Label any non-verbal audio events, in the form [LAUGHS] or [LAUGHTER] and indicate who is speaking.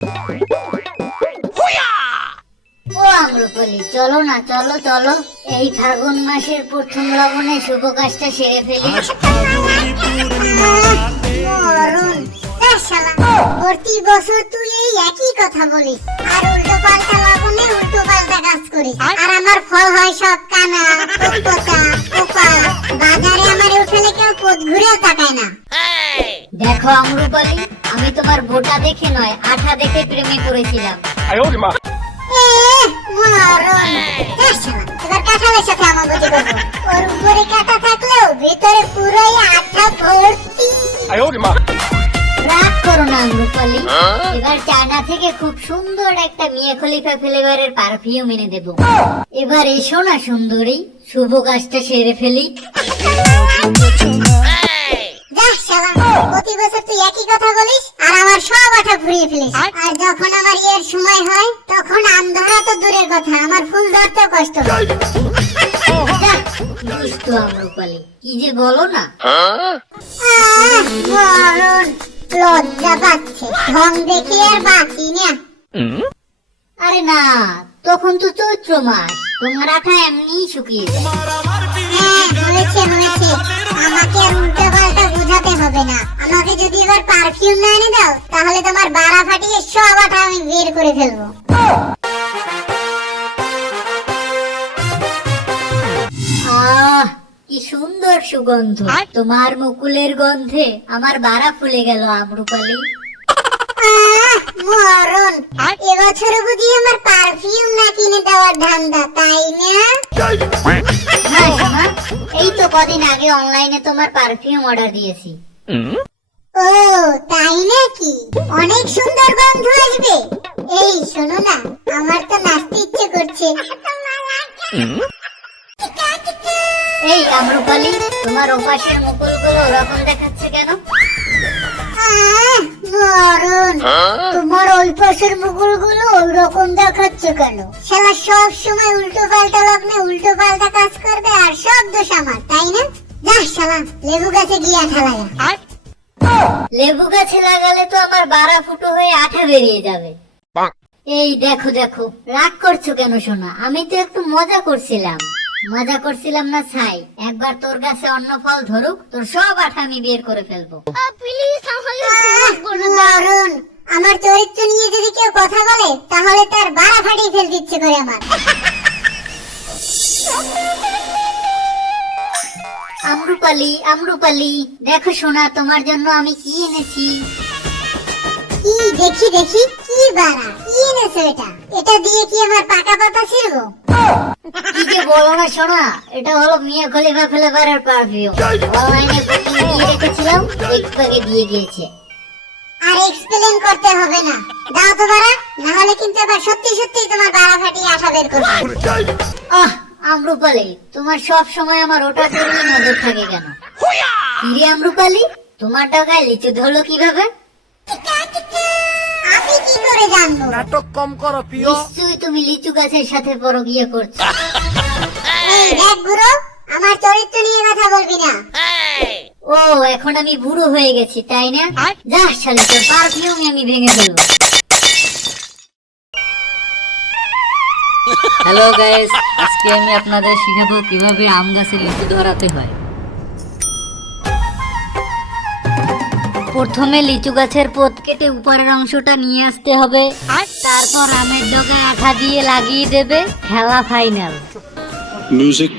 Speaker 1: ও আম্রপলি চলো না চলো চলো। এই ফাগুন মাসের প্রথম লবণে শুভ কাজটা সেরে ফেলি।
Speaker 2: মরণ শালা প্রতি বছর তুই এই একই কথা বলিস। আর উল্টো পাল্টা লাগানে উল্টো পাল্টা কাজ করিস। আর আমার ফল হয় সব কানা পোকা পোকা বাজারে আমার উঠলে কেউ পথ ঘুরেও তাকায় না।
Speaker 1: দেখো আম্রপালি আমি তোমার বোটা দেখে নয় আঠা দেখে প্রেমে পড়েছিলাম। রাগ করো না রূপালি। এবার চায়না থেকে খুব সুন্দর একটা মিয়া খলিফা ফ্লেভারের পারফিউম এনে দেবো। এবার এসো না সুন্দরী। শুভ কাজটা সেরে ফেলি।
Speaker 2: শালা প্রতি বছর তুই একই কথা বলিস আর আমার সব আঠা ঘুরিয়ে ফেলিস। আর? যখন আমার ইয়ের সময় হয় তখন আম ধরা তো দূরের কথা আমার ফুল ধরতেও কষ্ট হয়।
Speaker 1: কি যে বলো না?
Speaker 2: লজ্জা পাচ্ছে। ঢং দেখে আর বাঁচি না।
Speaker 1: আরে না তখন তো চৈত্র মাস তোমার আঠা এমনিই শুকিয়ে যায়।
Speaker 2: পারফিউম না এনে দাও তাহলে তোমার বাড়া ফাটিয়ে সব আঠা আমি বের করে ফেলব।
Speaker 1: আহ কি সুন্দর সুগন্ধ। তোমার মুকুলের গন্ধে আমার বাড়া ফুলে গেল আম্রপালি।
Speaker 2: মরণ। এবছর বুঝি আমার পারফিউম না কিনে দেওয়ার ধান্দা তাই না?
Speaker 1: হ্যাঁ এই তো কদিন আগে অনলাইনে তোমার পারফিউম অর্ডার দিয়েছি।
Speaker 2: ও তাই নাকি? অনেক সুন্দর গন্ধ আসবে। এই শোনো না আমার তো নাচতে ইচ্ছে করছে।
Speaker 1: এই আম্রপালি তোমার ওপাশের মুকুলগুলো ওরকম দেখাচ্ছে কেন?
Speaker 2: মরণ তোমার ওই পাশের মুকুলগুলো ওইরকম দেখাচ্ছে কেন? শালা সব সময় উল্টো পাল্টা লগ্নে উল্টো পাল্টা কাজ করবে আর সব দোষ আমার তাই না? যা শালা লেবু গাছে গিয়ে
Speaker 1: লেবু গাছে লাগালে তো আমার বাড়া ফুটো হয়ে আঠা বেরিয়ে যাবে। এই দেখো দেখো রাগ করছ কেন সোনা? আমি তো একটু মজা করছিলাম। মজা করছিলাম না ছাই। একবার তোর কাছে অন্য ফল ধরুক তোর সব আঠা আমি বের করে ফেলব।
Speaker 2: আমার চরিত্র নিয়ে যদি কেউ কথা বলে তাহলে তার বাড়া ফাটিয়ে ফেলতে ইচ্ছে করে আমার। [LAUGHS]
Speaker 1: আমরুপালি আমরুপালি। দেখো সোনা তোমার জন্য আমি কি এনেছি?
Speaker 2: কি দেখি দেখি কি বাড়া? কি এনেছো এটা? এটা দিয়ে কি আমার পাকা পাতা ছিড়বো?
Speaker 1: কি যে বলো না সোনা এটা হলো মিয়া খলিফা ফ্লেভারের পারফিউম। অনলাইনে বুকিং দিয়ে রেখেছিলাম এক্সপাকে দিয়ে গিয়েছে
Speaker 2: আর এক্সপ্লেন করতে হবে না। দাও তো বাড়া না হলে কিন্তু এবার সত্যি সত্যি তোমার বাড়া ফাটিয়ে আঠা বের করব।
Speaker 1: আহ আমরুপালি তোমার সব সময় আমার ওটা করলে নজর থাকে কেন? কিরে আমরুপালি তোমার টাকায় লিচু ধরলো কীভাবে?
Speaker 2: আমি কি করে জানব?
Speaker 3: নাটক কম করো প্রিয়।
Speaker 1: নিশ্চয়ই তুমি লিচু গাছের সাথে গিয়ে করছ।
Speaker 2: এই দেখ গুরু আমার চরিত্র নিয়ে কথা বলবি না।
Speaker 1: ও এখন আমি বুড়ো হয়ে গেছি তাই না? যা শালি তোর পারফিউম আমি ভেঙে ফেলব।
Speaker 4: হ্যালো গাইস আজকে আমি আপনাদের শিখাবো কীভাবে আম গাছে লিচু ধরাতে হয়। প্রথমে লিচু গাছের পোত কেটে উপরের অংশটা নিয়ে আসতে হবে। আর তারপর আমের ডগায় আঠা দিয়ে লাগিয়ে দেবে। খেলা ফাইনাল।
Speaker 5: Music.